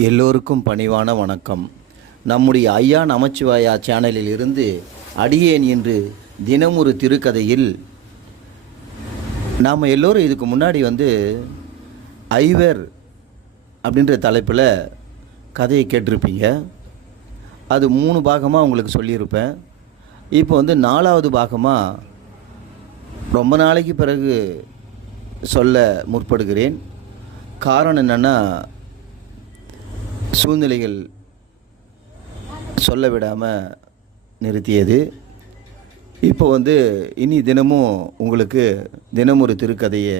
எல்லோருக்கும் பணிவான வணக்கம். நம்முடைய ஐயா நமச்சிவாயா சேனலில் இருந்து அடியேன் என்று தினமொரு திருக்கதையில் நாம் எல்லோரும் இதுக்கு முன்னாடி ஐவர் அப்படின்ற தலைப்பில் கதையை கேட்டிருப்பீங்க. அது 3 பாகமாக உங்களுக்கு சொல்லியிருப்பேன். இப்போ 4வது பாகமாக ரொம்ப நாளைக்கு பிறகு சொல்ல முற்படுகிறேன். காரணம் என்னென்னா, சூழ்நிலைகள் சொல்ல விடாமல் நிறுத்தியது. இப்போ இனி தினமும் உங்களுக்கு தினமொரு திருக்கதையை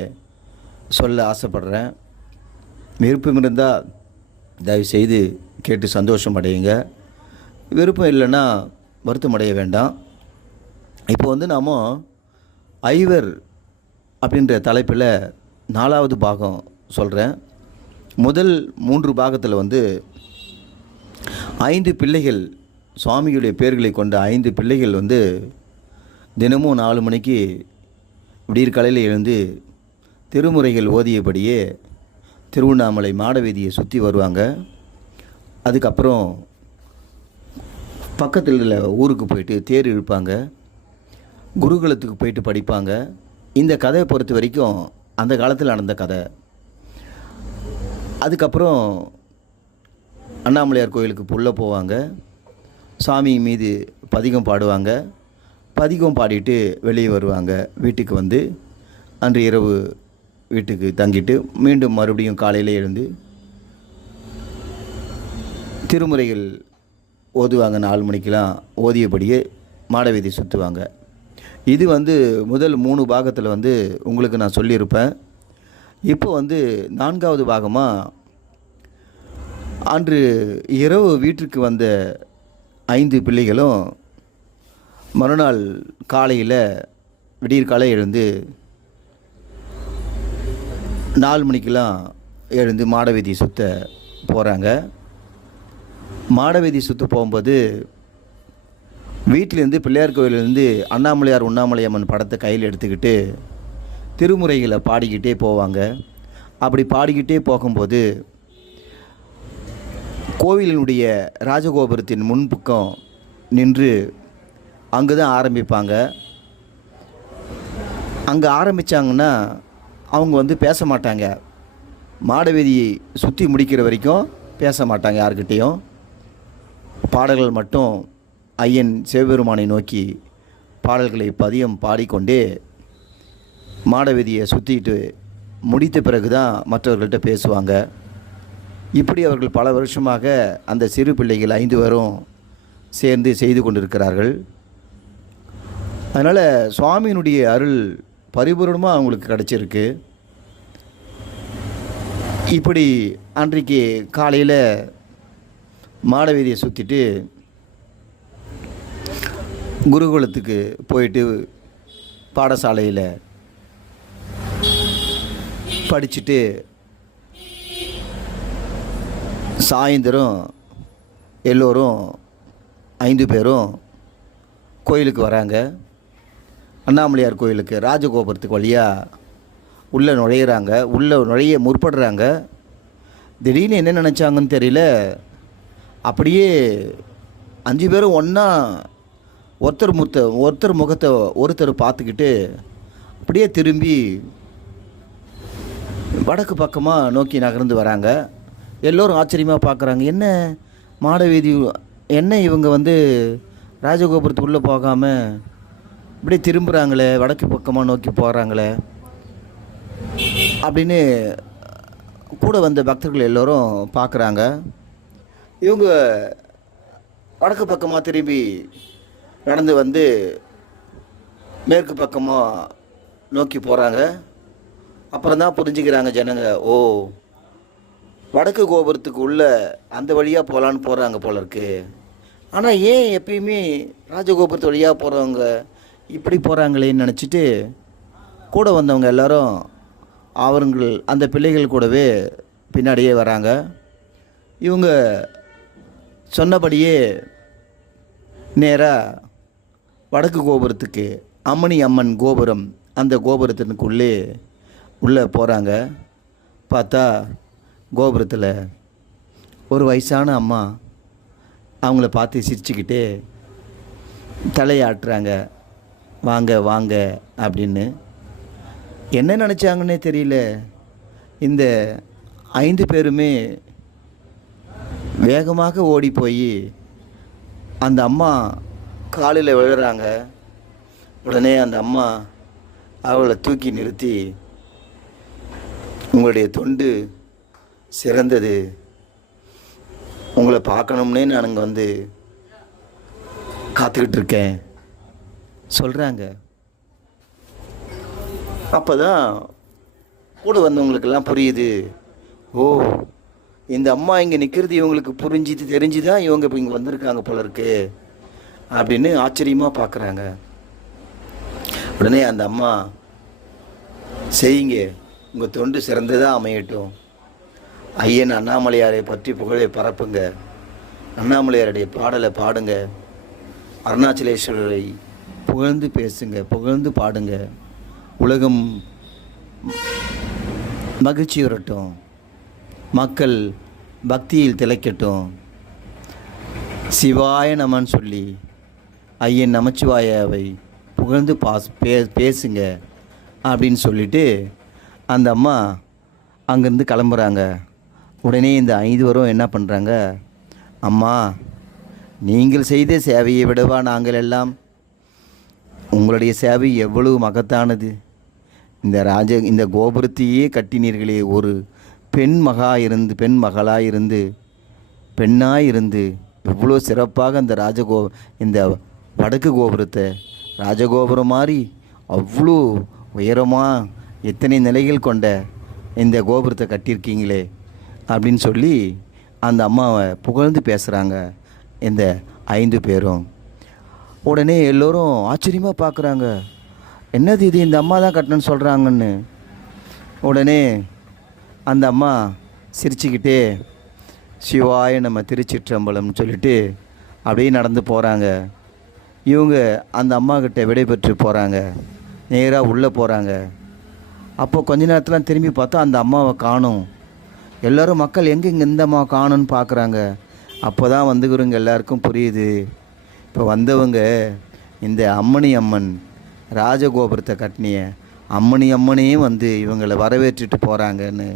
சொல்ல ஆசைப்படுறேன். விருப்பம் இருந்தால் தயவுசெய்து கேட்டு சந்தோஷம் அடையுங்க. விருப்பம் இல்லைன்னா வருத்தம் அடைய வேண்டாம். இப்போ நாம் ஐவர் அப்படின்ற தலைப்பில் 4வது பாகம் சொல்கிறேன். முதல் 3 பாகத்தில் 5 பிள்ளைகள், சுவாமியுடைய பேர்களை கொண்ட 5 பிள்ளைகள் தினமும் 4 மணிக்கு விடியற்காலையில் எழுந்து திருமுறைகள் ஓதியபடியே திருவண்ணாமலை மாடவீதியை சுற்றி வருவாங்க. அதுக்கப்புறம் பக்கத்தில் உள்ள ஊருக்கு போயிட்டு தேர் இழுப்பாங்க, குருகுலத்துக்கு போயிட்டு படிப்பாங்க. இந்த கதையை பொறுத்த வரைக்கும் அந்த காலத்தில் நடந்த கதை. அதுக்கப்புறம் அண்ணாமலையார் கோயிலுக்கு புல்ல போவாங்க, சாமி மீது பதிகம் பாடுவாங்க. பதிகம் பாடிட்டு வெளியே வருவாங்க. வீட்டுக்கு அன்று இரவு வீட்டுக்கு தங்கிட்டு மீண்டும் மறுபடியும் காலையில் எழுந்து திருமுறைகள் ஓதுவாங்க. 4 மணிக்கெலாம் ஓதியபடியே மாடவீதி சுற்றுவாங்க. இது முதல் 3 பாகத்தில் உங்களுக்கு நான் சொல்லியிருப்பேன். இப்போ 4வது பாகமாக அன்று இரவு வீட்டிற்கு வந்த 5 பிள்ளைகளும் மறுநாள் காலையில் விடியற்காலை எழுந்து 4 மணிக்கெலாம் எழுந்து மாடவீதி சுற்ற போகிறாங்க. மாடவீதி சுற்ற போகும்போது வீட்டிலேருந்து பிள்ளையார் கோயிலேருந்து அண்ணாமலையார் உண்ணாமலையம்மன் படத்தை கையில் எடுத்துக்கிட்டு திருமுறைகளை பாடிக்கிட்டே போவாங்க. அப்படி பாடிக்கிட்டே போகும்போது கோவிலினுடைய ராஜகோபுரத்தின் முன்பக்கம் நின்று அங்கே தான் ஆரம்பிப்பாங்க. அங்கே ஆரம்பித்தாங்கன்னா அவங்க பேச மாட்டாங்க. மாடவீதியை சுற்றி முடிக்கிற வரைக்கும் பேச மாட்டாங்க யார்கிட்டையும். பாடல்கள் மட்டும் ஐயன் சிவபெருமானை நோக்கி பாடல்களை பதியம் பாடிக்கொண்டே மாடவீதியை சுற்றிட்டு முடித்த பிறகு தான் மற்றவர்கள்ட்ட பேசுவாங்க. இப்படி அவர்கள் பல வருஷமாக அந்த சிறு பிள்ளைகள் 5 பேரும் சேர்ந்து செய்து கொண்டிருக்கிறார்கள். அதனால் சுவாமியினுடைய அருள் பரிபூர்ணமாக அவங்களுக்கு கிடச்சிருக்கு. இப்படி அன்றைக்கு காலையில் மாடவீதியை சுற்றிட்டு குருகுலத்துக்கு போயிட்டு பாடசாலையில் படிச்சுட்டு சாயந்தரம் எல்லோரும் 5 பேரும் கோயிலுக்கு வராங்க. அண்ணாமலையார் கோயிலுக்கு ராஜகோபுரத்துக்கு வழியாக உள்ளே நுழையிறாங்க. உள்ளே நுழைய முற்படுறாங்க. திடீர்னு என்ன நினச்சாங்கன்னு தெரியல, அப்படியே 5 பேரும் ஒன்றா ஒருத்தர் முகத்தை ஒருத்தர் பார்த்துக்கிட்டு அப்படியே திரும்பி வடக்கு பக்கமாக நோக்கி நகர்ந்து வராங்க. எல்லோரும் ஆச்சரியமாக பார்க்குறாங்க. என்ன மாடவீதி, என்ன இவங்க ராஜகோபுரத்துக்குள்ளே போகாமல் இப்படியே திரும்புகிறாங்களே, வடக்கு பக்கமாக நோக்கி போகிறாங்களே அப்படின்னு கூட வந்த பக்தர்கள் எல்லோரும் பார்க்குறாங்க. இவங்க வடக்கு பக்கமாக திரும்பி நடந்து மேற்கு பக்கமாக நோக்கி போகிறாங்க. அப்புறம் தான் புரிஞ்சுக்கிறாங்க ஜனங்க, ஓ, வடக்கு கோபுரத்துக்கு உள்ள அந்த வழியாக போகலான்னு போகிறாங்க போல இருக்கு. ஆனால் ஏன் எப்பயுமே ராஜகோபுரத்து வழியாக போகிறவங்க இப்படி போகிறாங்களேன்னு நினச்சிட்டு கூட வந்தவங்க எல்லோரும் அவர்கள் அந்த பிள்ளைகள் கூடவே பின்னாடியே வராங்க. இவங்க சொன்னபடியே நேராக வடக்கு கோபுரத்துக்கு, அம்மணி அம்மன் கோபுரம், அந்த கோபுரத்தினுக்குள்ளே உள்ளே போகிறாங்க. பார்த்தா கோபுரத்தில் ஒரு வயசான அம்மா அவங்கள பார்த்து சிரிச்சுக்கிட்டே தலையாட்டுறாங்க, வாங்க வாங்க அப்படின்னு. என்ன நினச்சாங்கன்னே தெரியல. இந்த 5 பேருமே வேகமாக ஓடி போய் அந்த அம்மா காலில் விழுறாங்க. உடனே அந்த அம்மா அவளை தூக்கி நிறுத்தி, உங்களுடைய தொண்டு சிறந்தது, உங்களை பார்க்கணும்னே நான் இங்கே வந்து காத்துக்கிட்டு இருக்கேன் சொல்கிறாங்க. அப்போ தான் கூட வந்தவங்களுக்கெல்லாம் புரியுது, ஓ இந்த அம்மா இங்கே நிற்கிறது இவங்களுக்கு புரிஞ்சுது தெரிஞ்சு தான் இவங்க இப்போ இங்கே வந்திருக்காங்க போல இருக்கு அப்படின்னு ஆச்சரியமாக பார்க்குறாங்க. உடனே அந்த அம்மா, செய்யுங்க, உங்கள் தொண்டு சிறந்ததாக அமையட்டும், ஐயன் அண்ணாமலையாரை பற்றி புகழை பரப்புங்க, அண்ணாமலையாருடைய பாடலை பாடுங்க, அருணாச்சலேஸ்வரரை புகழ்ந்து பேசுங்க, புகழ்ந்து பாடுங்க, உலகம் மகிழ்ச்சி வரட்டும், மக்கள் பக்தியில் திளைக்கட்டும், சிவாய நமன்னு சொல்லி ஐயன் நமச்சிவாயாவை புகழ்ந்து பேசுங்க அப்படின்னு சொல்லிட்டு அந்த அம்மா அங்கேருந்து கிளம்புறாங்க. உடனே இந்த 5 பேரும் என்ன பண்ணுறாங்க, அம்மா நீங்கள் செய்த சேவையை விடவா நாங்கள் எல்லாம், உங்களுடைய சேவை எவ்வளவு மகத்தானது, இந்த கோபுரத்தையே கட்டினீர்களே, ஒரு பெண் மகளாக இருந்து பெண்ணாக இருந்து எவ்வளோ சிறப்பாக இந்த வடக்கு கோபுரத்தை ராஜகோபுரம் மாதிரி அவ்வளோ உயரமாக எத்தனை நிலைகள் கொண்ட இந்த கோபுரத்தை கட்டியிருக்கீங்களே அப்படின்னு சொல்லி அந்த அம்மாவை புகழ்ந்து பேசுகிறாங்க இந்த 5 பேரும். உடனே எல்லோரும் ஆச்சரியமாக பார்க்குறாங்க, என்னது இது, இந்த அம்மா தான் கட்டணும்னு சொல்கிறாங்கன்னு. உடனே அந்த அம்மா சிரிச்சுக்கிட்டே சிவாய நம்ம திருச்சிற்றம்பலம்னு சொல்லிட்டு அப்படியே நடந்து போகிறாங்க. இவங்க அந்த அம்மாக்கிட்ட விடைபெற்று போகிறாங்க, நேராக உள்ளே போகிறாங்க. அப்போ கொஞ்ச நேரத்தில் திரும்பி பார்த்தா அந்த அம்மாவை காணும். எல்லோரும் மக்கள் எங்கே இங்கே இந்த அம்மாவை காணும்னு பார்க்குறாங்க. அப்போ தான் வந்துக்கிறவங்க எல்லாருக்கும் புரியுது, இப்போ வந்தவங்க இந்த அம்மன் ராஜகோபுரத்தை கட்டினிய அம்மனையும் வந்து இவங்களை வரவேற்றுட்டு போகிறாங்கன்னு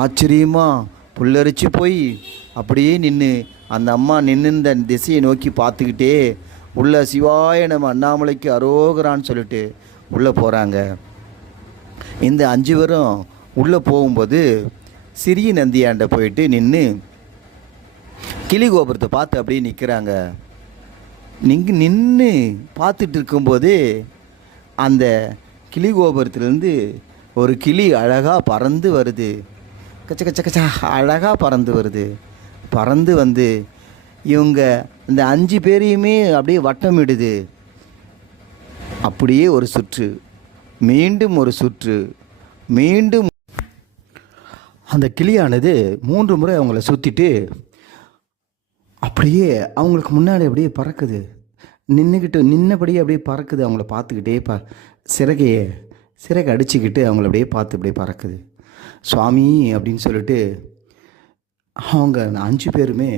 ஆச்சரியமாக புல்லரிச்சு போய் அப்படியே நின்று அந்த அம்மா நின்று திசையை நோக்கி பார்த்துக்கிட்டே உள்ள சிவாய நம்ம அண்ணாமலைக்கு அரோகரான்னு சொல்லிட்டு உள்ளே போகிறாங்க. இந்த 5 பேரும் உள்ளே போகும்போது சிறிய நந்தியாண்ட போயிட்டு நின்று கிளி கோபுரத்தை பார்த்து அப்படியே நிற்கிறாங்க. நீங்கள் நின்று பார்த்துட்டு இருக்கும்போது அந்த கிளி கோபுரத்துலேருந்து ஒரு கிளி அழகாக பறந்து வருது, கச்ச கச்ச கச்சா அழகாக பறந்து வருது. பறந்து வந்து இவங்க இந்த 5 பேரையுமே அப்படியே வட்டமிடுது. அப்படியே ஒரு சுற்று, மீண்டும் ஒரு சுற்று, மீண்டும் அந்த கிளியானது 3 முறை அவங்கள சுற்றிட்டு அப்படியே அவங்களுக்கு முன்னாடி அப்படியே பறக்குது. நின்னபடியே அப்படியே பறக்குது. அவங்கள பார்த்துக்கிட்டே சிறகை அடிச்சுக்கிட்டு அவங்கள அப்படியே பார்த்து அப்படியே பறக்குது. சுவாமி அப்படின்னு சொல்லிட்டு அவங்க 5 பேருமே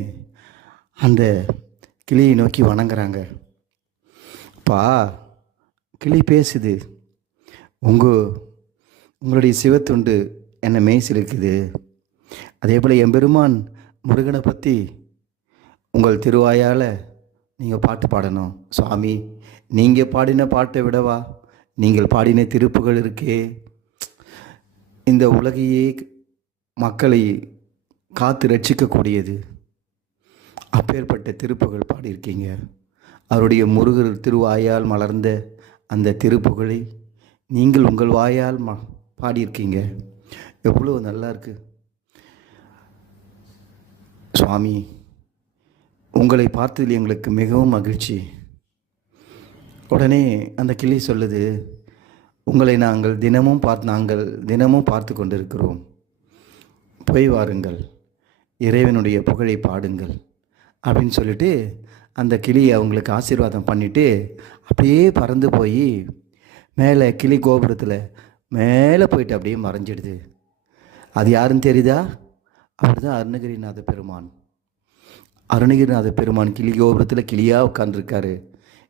அந்த கிளியை நோக்கி வணங்குறாங்க. பா, கிளி பேசுது, உங்களுடைய சிவத்துண்டு என்னை மெய்சிலிருக்குது. அதே போல் எம்பெருமான் முருகனை பற்றி உங்கள் திருவாயால் நீங்கள் பாட்டு பாடணும். சுவாமி, நீங்கள் பாடின பாட்டை விடவா நீங்கள் பாடின திருப்புகள் இருக்கே, இந்த உலகையே மக்களை காத்து ரட்சிக்கக்கூடியது. அப்பேற்பட்ட திருப்புகள் பாடியிருக்கீங்க. அவருடைய முருகர் திருவாயால் மலர்ந்த அந்த திருப்புகழை நீங்கள் உங்கள் வாயால் பாடியிருக்கீங்க. எவ்வளோ நல்லா இருக்கு சுவாமி, உங்களை பார்த்ததில் எங்களுக்கு மிகவும் மகிழ்ச்சி. உடனே அந்த கிளி சொல்லுது, உங்களை நாங்கள் தினமும் பார்த்து கொண்டிருக்கிறோம். போய் வாருங்கள், இறைவனுடைய புகழை பாடுங்கள் அப்படின்னு சொல்லிட்டு அந்த கிளி அவங்களுக்கு ஆசீர்வாதம் பண்ணிவிட்டு அப்படியே பறந்து போய் மேலே கிளி கோபுரத்தில் மேலே போயிட்டு அப்படியே மறைஞ்சிடுது. அது யாருன்னு தெரியுதா? அவர் தான் அருணகிரிநாத பெருமான். அருணகிரிநாத பெருமான் கிளி கோபுரத்தில் கிளியாக உட்காந்துருக்காரு.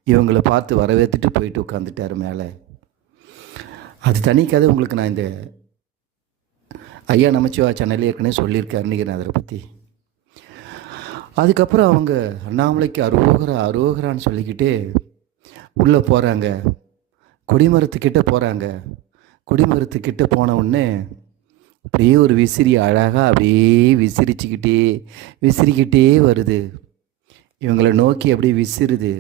இவங்கள பார்த்து வரவேற்றுட்டு போயிட்டு உட்காந்துட்டார் மேலே. அது தனி கதை. உங்களுக்கு நான் இந்த ஐயா நமச்சிவா சேனல்லே ஏற்கனவே சொல்லியிருக்கேன் அருணகிரிநாதரை பற்றி. அதுக்கப்புறம் அவங்க அண்ணாமலைக்கு அரோகரா அரோகரான்னு சொல்லிக்கிட்டு உள்ளே போகிறாங்க. கொடிமரத்துக்கிட்ட போகிறாங்க. கொடிமரத்துக்கிட்ட போன உடனே அப்படியே ஒரு விசிறி அழகாக அப்படியே விசிறிக்கிட்டே வருது. இவங்களை நோக்கி அப்படியே விசிறுது.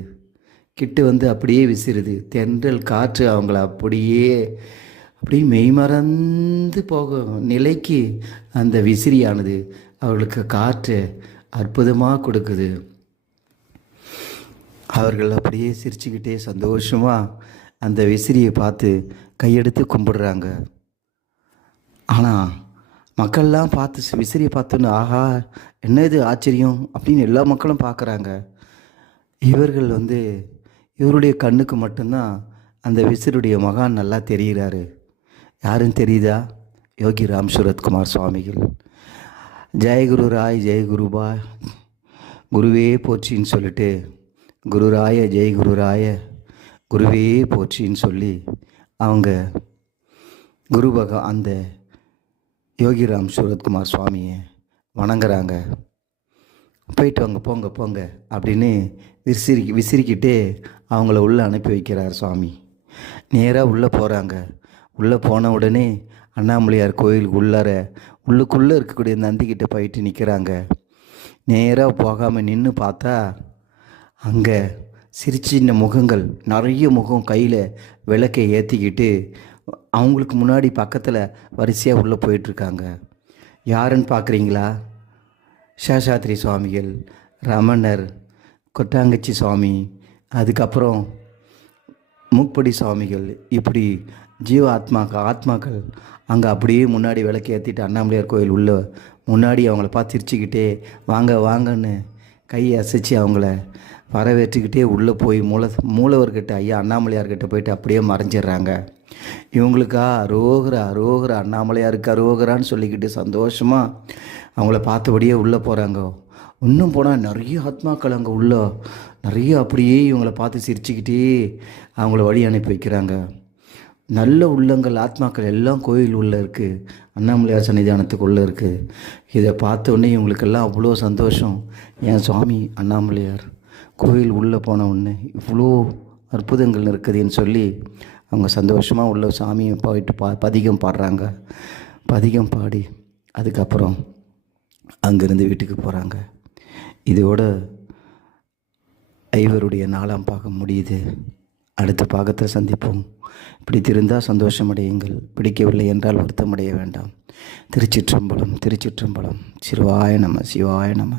கிட்ட வந்து அப்படியே விசிறுது. தென்றல் காற்று அவங்கள அப்படியே மெய்மறந்து போகும் நிலைக்கு அந்த விசிறியானது அவர்களுக்கு காற்று அற்புதமாக கொடுக்குது. அவர்கள் அப்படியே சிரிச்சுக்கிட்டே சந்தோஷமாக அந்த விசிறியை பார்த்து கையெடுத்து கும்பிடுறாங்க. ஆனால் மக்கள்லாம் பார்த்து விசிறியை பார்த்தோன்னு ஆஹா என்ன இது ஆச்சரியம் அப்படின்னு எல்லா மக்களும் பார்க்குறாங்க. இவர்கள் இவருடைய கண்ணுக்கு மட்டும்தான் அந்த விசிறியுடைய மகான் நல்லா தெரிகிறாரு. யாருன்னு தெரியுதா? யோகி ராம் சூரத்குமார் சுவாமிகள். ஜெயகுரு ராய் ஜெயகுருபாய் குருவே போற்றின்னு சொல்லிட்டு குருராய ஜெயகுருராய குருவே போற்றின்னு சொல்லி அவங்க அந்த யோகிராம் சூரத்குமார் சுவாமியை வணங்குறாங்க. போயிட்டு வாங்க போங்க போங்க அப்படின்னு விசிறிக்கிட்டே அவங்கள உள்ளே அனுப்பி வைக்கிறார் சுவாமி. நேராக உள்ளே போகிறாங்க. உள்ளே போன உடனே அண்ணாமலையார் கோயிலுக்கு உள்ளுக்குள்ளே இருக்கக்கூடிய நந்திக்கிட்ட போயிட்டு நிற்கிறாங்க. நேராக போகாமல் நின்று பார்த்தா அங்கே சிரிச்சின்ன முகங்கள், நிறைய முகம் கையில் விளக்கை ஏற்றிக்கிட்டு அவங்களுக்கு முன்னாடி பக்கத்தில் வரிசையாக உள்ளே போயிட்டுருக்காங்க. யாருன்னு பார்க்குறீங்களா? சேஷாத்ரி சுவாமிகள், ரமணர், கொட்டாங்கச்சி சுவாமி, அதுக்கப்புறம் மூப்படி சுவாமிகள், இப்படி ஜீவ ஆத்மாக்கள் அங்கே அப்படியே முன்னாடி விளக்கு ஏற்றிட்டு அண்ணாமலையார் கோயில் உள்ள முன்னாடி அவங்கள பார்த்து சிரிச்சுக்கிட்டே வாங்க வாங்கன்னு கையை அசைச்சு அவங்கள வரவேற்றுக்கிட்டே உள்ளே போய் மூலவர்கிட்ட ஐயா அண்ணாமலையார்கிட்ட போயிட்டு அப்படியே மறைஞ்சிடுறாங்க. இவங்களுக்கா அரோகரா அண்ணாமலையாருக்கு அரோகரான்னு சொல்லிக்கிட்டு சந்தோஷமாக அவங்கள பார்த்தபடியே உள்ளே போகிறாங்க. இன்னும் போனால் நிறைய ஆத்மாக்கள் அங்கே உள்ள நிறைய அப்படியே இவங்கள பார்த்து சிரிச்சுக்கிட்டே அவங்கள வழி அனுப்பி வைக்கிறாங்க. நல்ல உள்ளங்கள் ஆத்மாக்கள் எல்லாம் கோயில் உள்ளே இருக்குது, அண்ணாமலையார் சன்னிதானத்துக்குள்ளே இருக்குது. இதை பார்த்த உடனே இவங்களுக்கெல்லாம் அவ்வளோ சந்தோஷம். என் சுவாமி அண்ணாமலையார் கோயில் உள்ளே போன உடனே இவ்வளோ அற்புதங்கள் இருக்குதுன்னு சொல்லி அவங்க சந்தோஷமாக உள்ள சாமியை போயிட்டு பதிகம் பாடுறாங்க. பதிகம் பாடி அதுக்கப்புறம் அங்கேருந்து வீட்டுக்கு போகிறாங்க. இதோட ஐவருடைய 4ஆம் பாகம் முடியுது. அடுத்த பாகத்தை சந்திப்போம். பிடித்திருந்தால் சந்தோஷமடையுங்கள், பிடிக்கவில்லை என்றால் வருத்தமடைய வேண்டாம். திருச்சிற்றம்பலம். சிவாய நம.